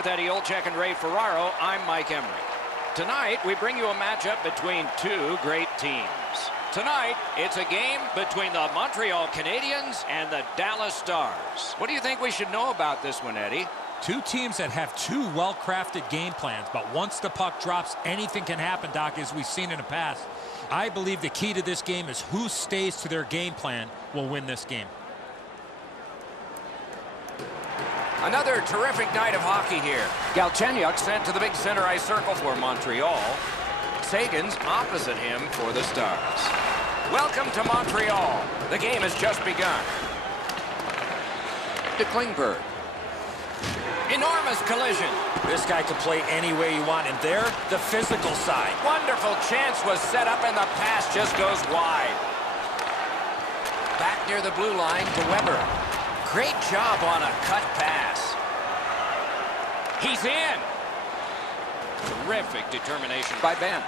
with Eddie Olczyk and Ray Ferraro, I'm Mike Emery. Tonight, we bring you a matchup between two great teams. Tonight, it's a game between the Montreal Canadiens and the Dallas Stars. What do you think we should know about this one, Eddie? Two teams that have two well-crafted game plans, but once the puck drops, anything can happen, Doc, as we've seen in the past. I believe the key to this game is who stays to their game plan will win this game. Another terrific night of hockey here. Galchenyuk sent to the big center ice circle for Montreal. Sagan's opposite him for the Stars. Welcome to Montreal. The game has just begun. To Klingberg. Enormous collision. This guy can play any way you want, and there, the physical side. Wonderful chance was set up, and the pass just goes wide. Back near the blue line to Weber. Great job on a cut pass. He's in. Terrific determination by Ben.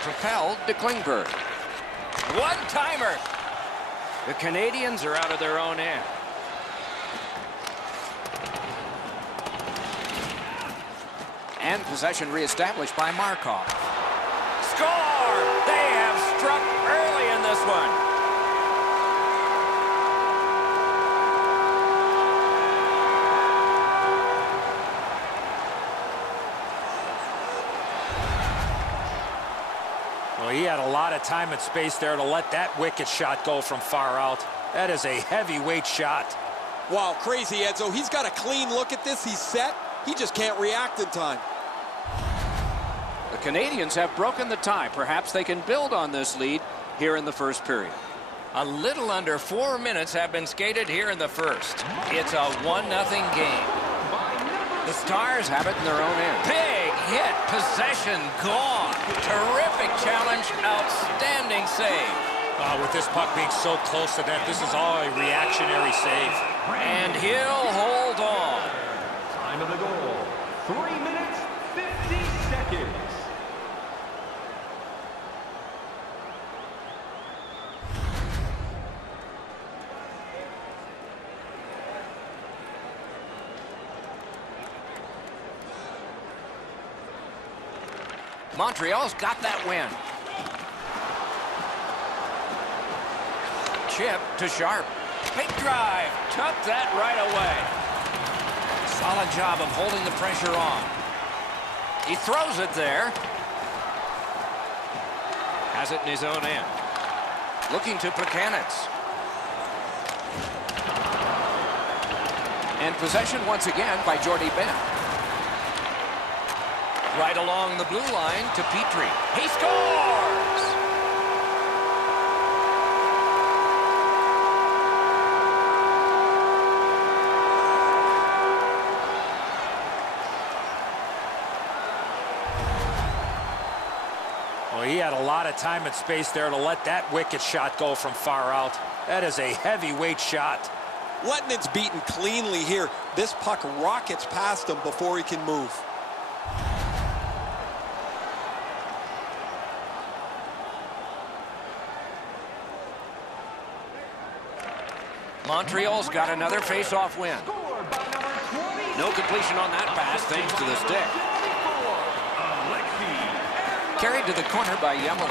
Propelled to Klingberg. One-timer. The Canadiens are out of their own end. And possession reestablished by Markov. Score! They have struck early in this one. Well, he had a lot of time and space there to let that wicked shot go from far out. That is a heavyweight shot. Wow, crazy, Edzo. He's got a clean look at this. He's set. He just can't react in time. The Canadiens have broken the tie. Perhaps they can build on this lead here in the first period. A little under 4 minutes have been skated here in the first. It's a 1-0 game. The Stars have it in their own end. Big hit, possession gone. Terrific challenge, outstanding save. With this puck being so close to that, this is all a reactionary save. And he'll hold on. Time of the goal, 3 minutes, 50 seconds. Montreal's got that win. Chip to Sharp. Big drive. Took that right away. Solid job of holding the pressure on. He throws it there. Has it in his own end. Looking to Plekanec. And possession once again by Jordy Ben. Right along the blue line to Petrie. He scores! Well, he had a lot of time and space there to let that wicked shot go from far out. That is a heavyweight shot. Letnin's beaten cleanly here. This puck rockets past him before he can move. Montreal's got another face-off win. No completion on that pass thanks to the stick. Carried to the corner by Yemelin.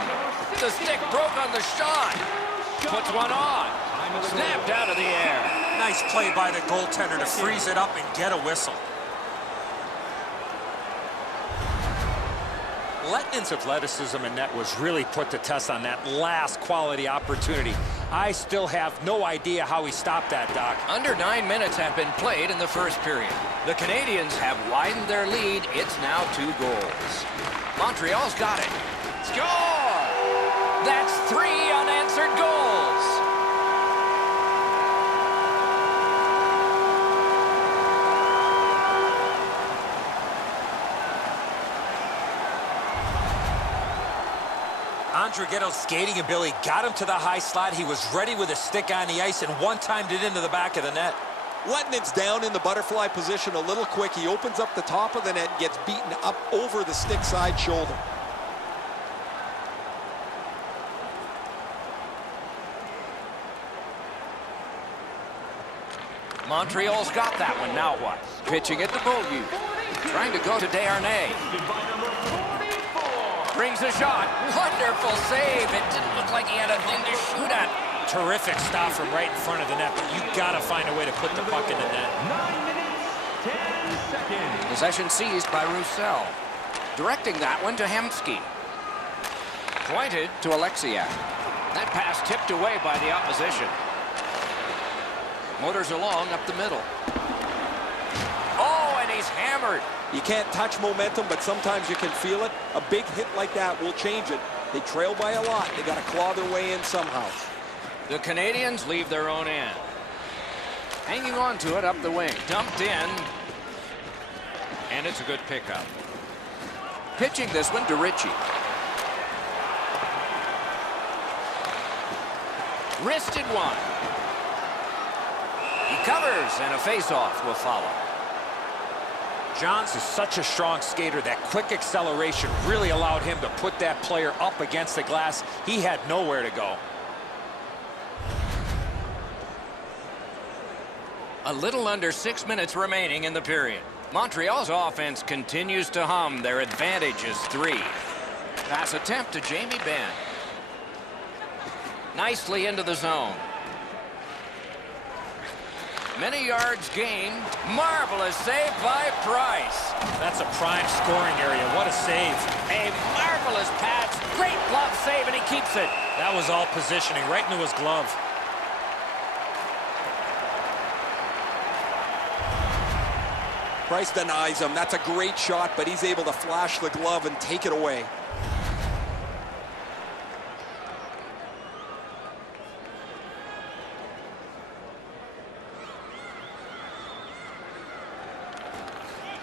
The stick broke on the shot. Puts one on. Snapped out of the air. Nice play by the goaltender to freeze it up and get a whistle. Letnin's athleticism in net was really put to test on that last quality opportunity. I still have no idea how he stopped that, Doc. Under 9 minutes have been played in the first period. The Canadiens have widened their lead. It's now 2 goals. Montreal's got it. Score! That's 3 unanswered goals. Andrighetto's skating ability got him to the high slot. He was ready with a stick on the ice and one-timed it into the back of the net. Letnin's down in the butterfly position a little quick. He opens up the top of the net, gets beaten up over the stick side shoulder. Montreal's got that one. Now what? Pitching it to Beaulieu. Trying to go to Desharnais. Brings a shot. Wonderful save. It didn't look like he had a thing to shoot at. Terrific stop from right in front of the net, but you got to find a way to put the puck in the net. 9 minutes, 10 seconds. Possession seized by Roussel. Directing that one to Hemsky. Pointed to Alexiak. That pass tipped away by the opposition. Motors along up the middle. Oh, and he's hammered. You can't touch momentum, but sometimes you can feel it. A big hit like that will change it. They trail by a lot. They got to claw their way in somehow. The Canadiens leave their own end. Hanging on to it up the wing. Dumped in. And it's a good pickup. Pitching this one to Ritchie. Wristed one. He covers, and a face-off will follow. Johns is such a strong skater. That quick acceleration really allowed him to put that player up against the glass. He had nowhere to go. A little under 6 minutes remaining in the period. Montreal's offense continues to hum. Their advantage is 3. Pass attempt to Jamie Benn. Nicely into the zone. Many yards gained. Marvelous save by Price. That's a prime scoring area. What a save. A marvelous pass. Great glove save, and he keeps it. That was all positioning right into his glove. Price denies him. That's a great shot, but he's able to flash the glove and take it away.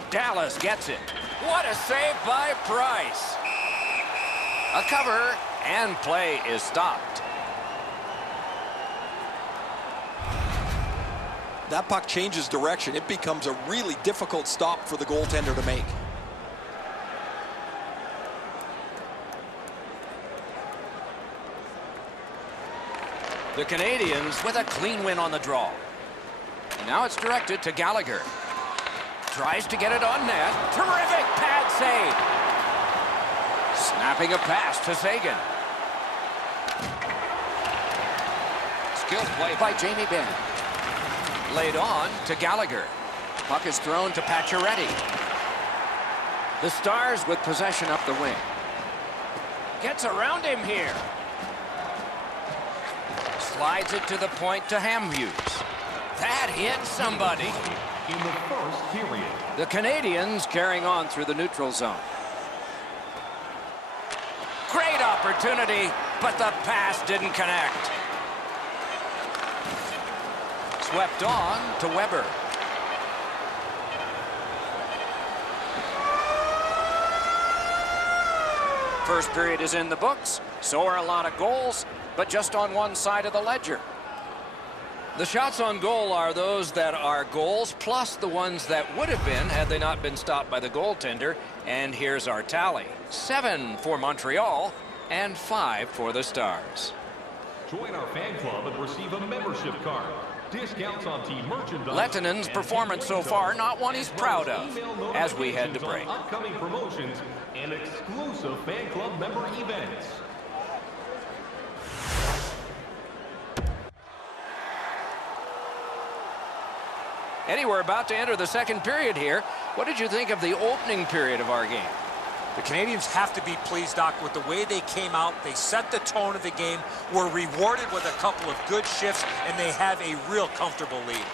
Dallas gets it. What a save by Price. A cover, and play is stopped. That puck changes direction. It becomes a really difficult stop for the goaltender to make. The Canadiens with a clean win on the draw. And now it's directed to Gallagher. Tries to get it on net. Terrific pad save. Snapping a pass to Sagan. Skilled play by Jamie Benn. Laid on to Gallagher. Puck is thrown to Pacioretty. The Stars with possession up the wing. Gets around him here. Slides it to the point to Hamhuis. That hit somebody. In the first period. The Canadiens carrying on through the neutral zone. Great opportunity, but the pass didn't connect. Swept on to Weber. First period is in the books. So are a lot of goals, but just on one side of the ledger. The shots on goal are those that are goals, plus the ones that would have been had they not been stopped by the goaltender. And here's our tally. 7 for Montreal and 5 for the Stars. Join our fan club and receive a membership card. Discounts on team merchandise. Lettonen's performance so far, not one he's proud of, as we head to break. Upcoming promotions and exclusive fan club member events. Eddie, we're about to enter the second period here. What did you think of the opening period of our game? The Canadiens have to be pleased, Doc, with the way they came out. They set the tone of the game, were rewarded with a couple of good shifts, and they have a real comfortable lead.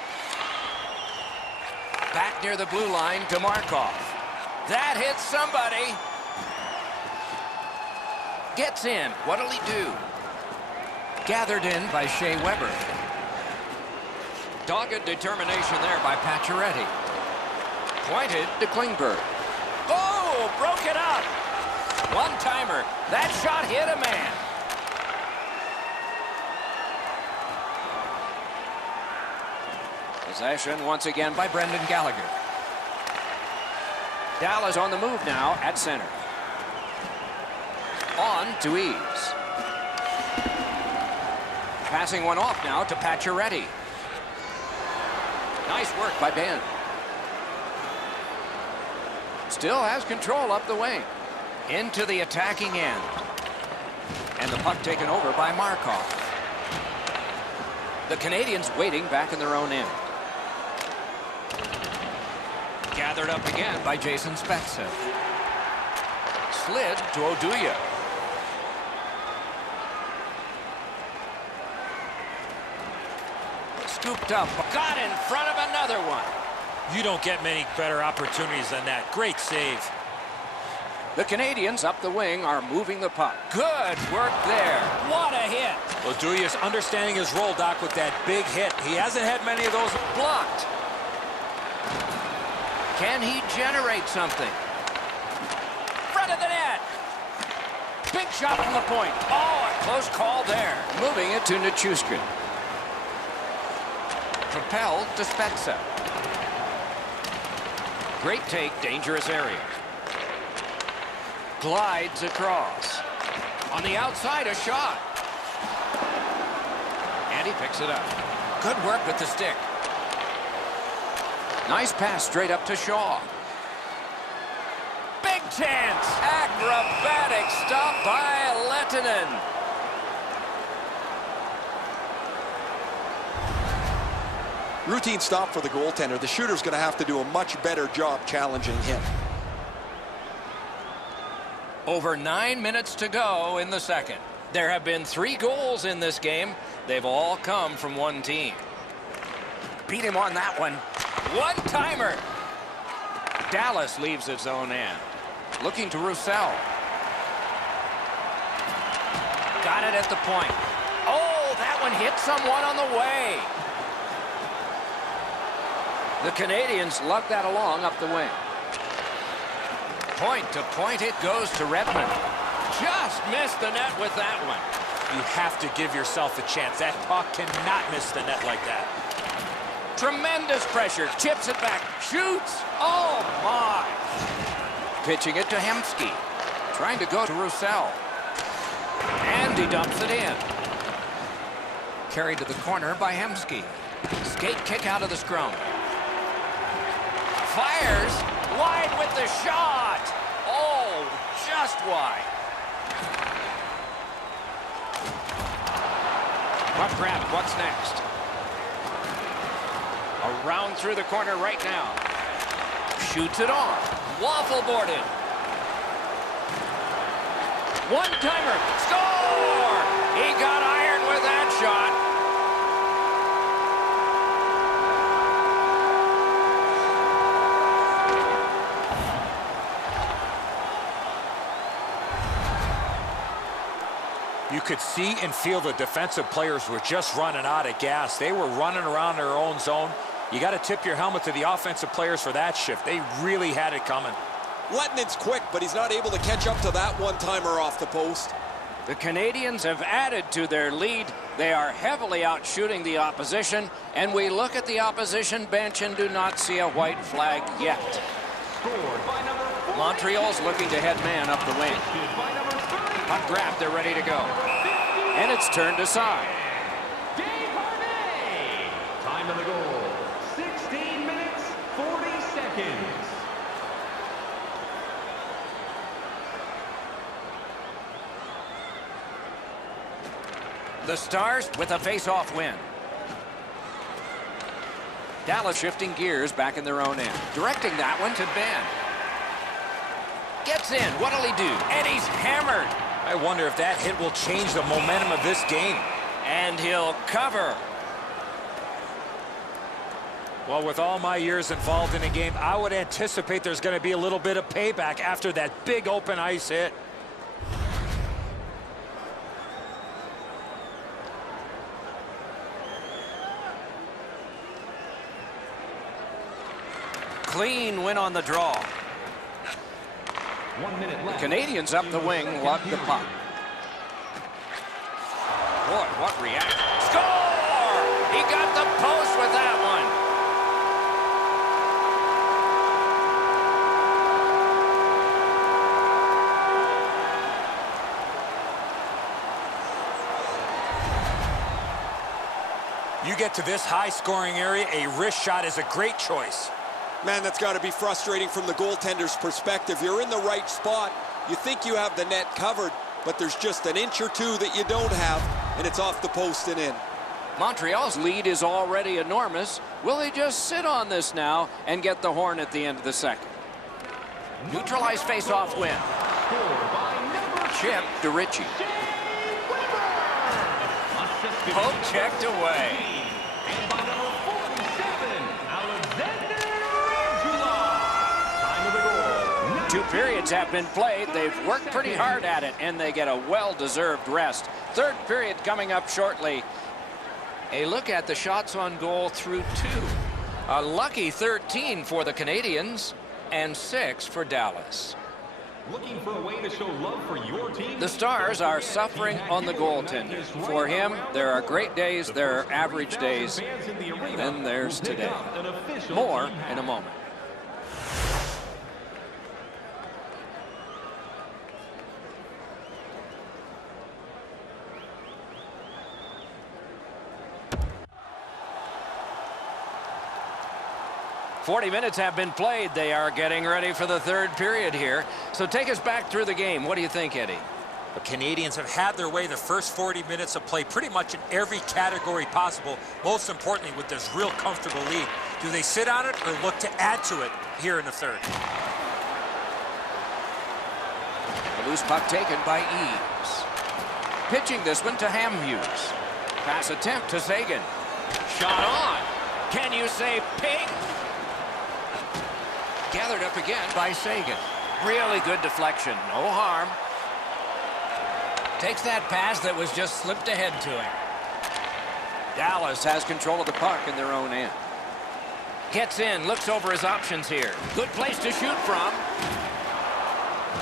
Back near the blue line to Markov. That hits somebody. Gets in. What'll he do? Gathered in by Shea Weber. Dogged determination there by Pacioretty. Pointed to Klingberg. Oh, broke it up. One-timer. That shot hit a man. Possession once again by Brendan Gallagher. Dallas on the move now at center. On to Eves. Passing one off now to Pacioretty. Nice work by Ben. Still has control up the wing. Into the attacking end. And the puck taken over by Markov. The Canadiens waiting back in their own end. Gathered up again by Jason Spezza. Slid to Oduya. Scooped up. Got in front of another one. You don't get many better opportunities than that. Great save. The Canadiens up the wing are moving the puck. Good work there. What a hit. Well, Duya's understanding his role, Doc, with that big hit. He hasn't had many of those. Blocked. Can he generate something? Front of the net. Big shot from the point. Oh, a close call there. Moving it to Nichushkin. Propelled to Spezza. Great take, dangerous area. Glides across. On the outside, a shot. And he picks it up. Good work with the stick. Nice pass straight up to Shaw. Big chance. Acrobatic stop by Lehtinen. Routine stop for the goaltender. The shooter's going to have to do a much better job challenging him. Over 9 minutes to go in the second. There have been 3 goals in this game. They've all come from one team. Beat him on that one. One-timer. Dallas leaves its own end. Looking to Roussel. Got it at the point. Oh, that one hit someone on the way. The Canadiens lug that along up the wing. Point to point it goes to Redmond. Just missed the net with that one. You have to give yourself a chance. That puck cannot miss the net like that. Tremendous pressure. Chips it back. Shoots. Oh, my. Pitching it to Hemsky. Trying to go to Roussel. And he dumps it in. Carried to the corner by Hemsky. Skate kick out of the scrum. Fires. Wide with the shot. Oh, just wide. Puck grab. What's next? Around through the corner right now. Shoots it on. Waffle boarded. One-timer. Score! He got iron with that shot. You could see and feel the defensive players were just running out of gas. They were running around their own zone. You got to tip your helmet to the offensive players for that shift. They really had it coming. Lettinen's quick, but he's not able to catch up to that one-timer off the post. The Canadiens have added to their lead. They are heavily out shooting the opposition, and we look at the opposition bench and do not see a white flag yet. Scored by number 4. Montreal's looking to head man up the wing. By number 30. Puck grab, they're ready to go. And it's turned aside. Time of the goal, 16 minutes, 40 seconds. The Stars with a face-off win. Dallas shifting gears back in their own end. Directing that one to Ben. Gets in. What'll he do? And he's hammered. I wonder if that hit will change the momentum of this game. And he'll cover. Well, with all my years involved in a game, I would anticipate there's going to be a little bit of payback after that big open ice hit. Clean win on the draw. 1 minute left. Canadiens up the wing, lug the puck. Boy, what reaction. Score! He got the post with that one. You get to this high-scoring area, a wrist shot is a great choice. Man, that's got to be frustrating from the goaltender's perspective. You're in the right spot. You think you have the net covered, but there's just an inch or two that you don't have, and it's off the post and in. Montreal's lead is already enormous. Will they just sit on this now and get the horn at the end of the second? Neutralized face-off win. Chip to Ritchie. Poke checked away. And by number 47, Alexander Time of the goal. 2 periods have been played. They've worked pretty hard at it, and they get a well-deserved rest. Third period coming up shortly. A look at the shots on goal through 2. A lucky 13 for the Canadiens and 6 for Dallas. Looking for a way to show love for your team? The Stars are suffering on the goaltender. For him, there are great days, there are average days, then there's today. More in a moment. "40 minutes have been played. They are getting ready for the third period here. So take us back through the game. What do you think, Eddie? The Canadiens have had their way the first 40 minutes of play pretty much in every category possible, most importantly with this real comfortable lead. Do they sit on it or look to add to it here in the third? A loose puck taken by Eves. Pitching this one to Hamhuis. Pass attempt to Sagan. Shot on. Can you say ping? Gathered up again by Sagan. Really good deflection. No harm. Takes that pass that was just slipped ahead to him. Dallas has control of the puck in their own end. Gets in, looks over his options here. Good place to shoot from.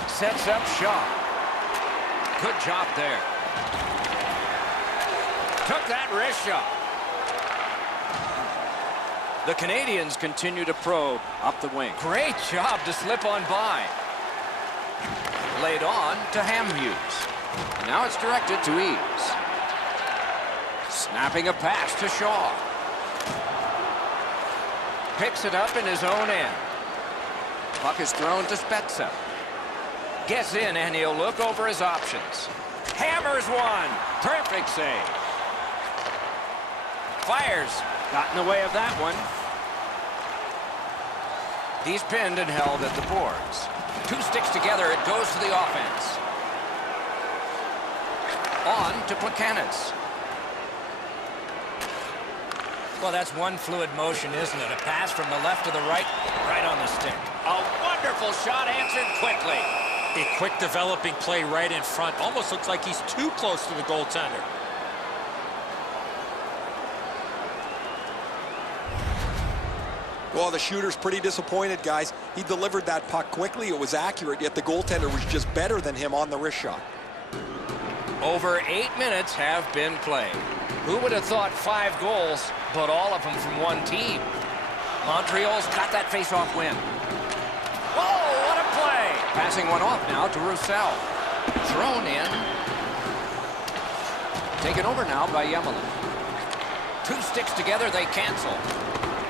Sets up shot. Good job there. Took that wrist shot. The Canadiens continue to probe up the wing. Great job to slip on by. Laid on to Hamhuis. Now it's directed to Eves. Snapping a pass to Shaw. Picks it up in his own end. Puck is thrown to Spezza. Gets in and he'll look over his options. Hammers one. Perfect save. Fires. Got in the way of that one. He's pinned and held at the boards. 2 sticks together, it goes to the offense. On to Plekanec. Well, that's one fluid motion, isn't it? A pass from the left to the right, right on the stick. A wonderful shot answered quickly. A quick developing play right in front. Almost looks like he's too close to the goaltender. Well, the shooter's pretty disappointed, guys. He delivered that puck quickly. It was accurate, yet the goaltender was just better than him on the wrist shot. Over 8 minutes have been played. Who would have thought 5 goals, but all of them from one team? Montreal's got that face-off win. Whoa, what a play! Passing one off now to Roussel. Thrown in. Taken over now by Yemelin. 2 sticks together, they cancel.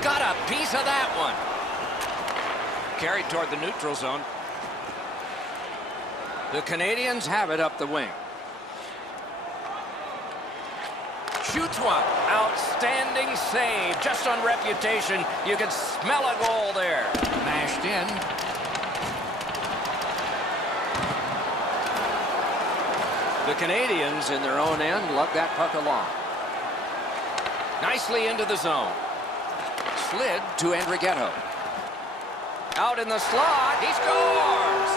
Got a piece of that one. Carried toward the neutral zone. The Canadiens have it up the wing. Shoots one. Outstanding save. Just on reputation. You can smell a goal there. Mashed in. The Canadiens in their own end lug that puck along. Nicely into the zone. Slid to Andrighetto. Out in the slot. He scores!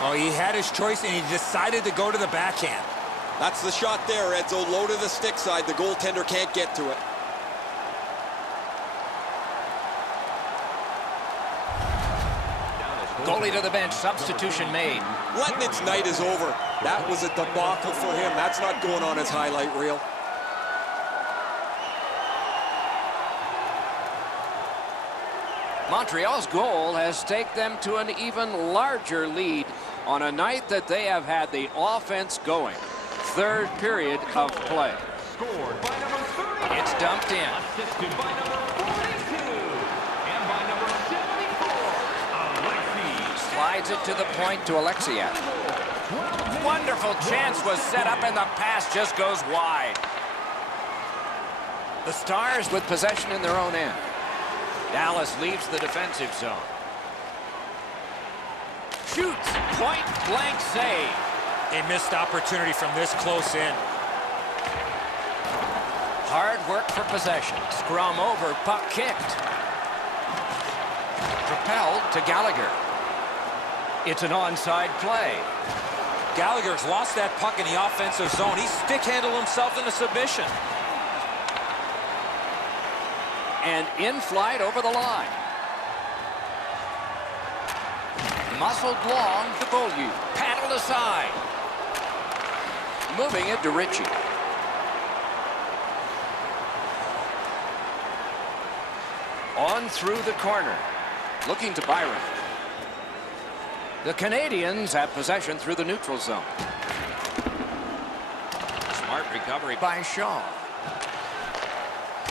Oh, he had his choice, and he decided to go to the backhand. That's the shot there, Edzo. Low to the stick side. The goaltender can't get to it. Goalie to the bench. Substitution made. Letnit's night is over. That was a debacle for him. That's not going on his highlight reel. Montreal's goal has taken them to an even larger lead on a night that they have had the offense going. Third period of play. Scored by number 30. It's dumped in. Assisted by number 42. And by number 74, Alexei. Slides it to the point to Alexiak. Wonderful chance was set up and the pass just goes wide. The Stars with possession in their own end. Dallas leaves the defensive zone. Shoots. Point blank save. A missed opportunity from this close in. Hard work for possession. Scrum over. Puck kicked. Propelled to Gallagher. It's an onside play. Gallagher's lost that puck in the offensive zone. He stick-handled himself into submission. And in flight over the line. Muscled long to Beaulieu. Paddled aside. Moving it to Ritchie. On through the corner. Looking to Byron. The Canadiens have possession through the neutral zone. Smart recovery by Shaw.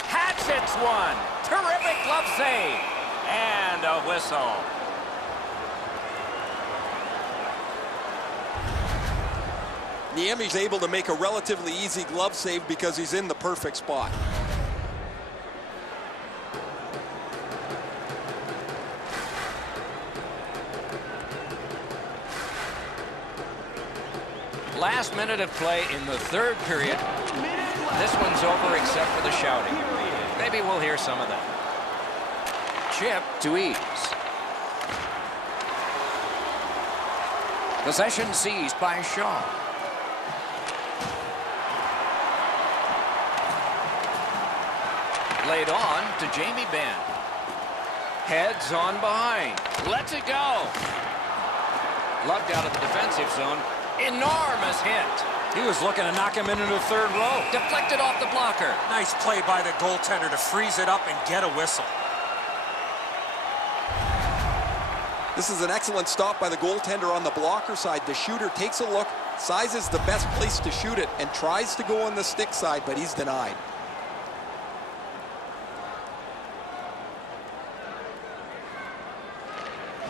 Hatchets one. Terrific glove save. And a whistle. Niemi's able to make a relatively easy glove save because he's in the perfect spot. Last minute of play in the third period. This one's over except for the shouting. Maybe we'll hear some of that. Chip to Eves. Possession seized by Shaw. Laid on to Jamie Benn. Heads on behind. Lets it go. Lugged out of the defensive zone. Enormous hit. He was looking to knock him into the third row. Deflected off the blocker. Nice play by the goaltender to freeze it up and get a whistle. This is an excellent stop by the goaltender on the blocker side. The shooter takes a look, sizes the best place to shoot it, and tries to go on the stick side, but he's denied.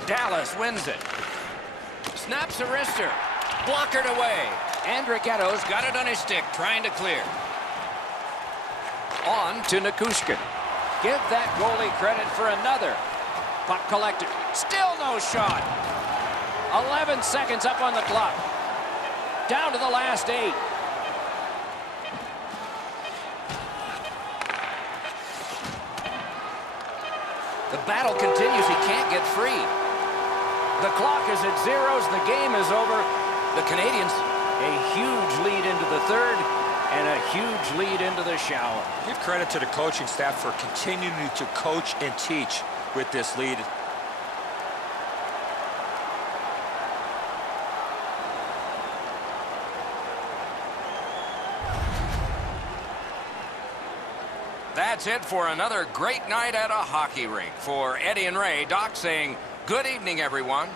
Dallas wins it. Snaps a wrister. Blockered away. Andrighetto's got it on his stick, trying to clear. On to Nikushkin. Give that goalie credit for another. Puck collected. Still no shot. 11 seconds up on the clock. Down to the last 8. The battle continues. He can't get free. The clock is at zeros. The game is over. The Canadiens, a huge lead into the third and a huge lead into the shower. Give credit to the coaching staff for continuing to coach and teach with this lead. That's it for another great night at a hockey rink. For Eddie and Ray, Doc saying good evening, everyone.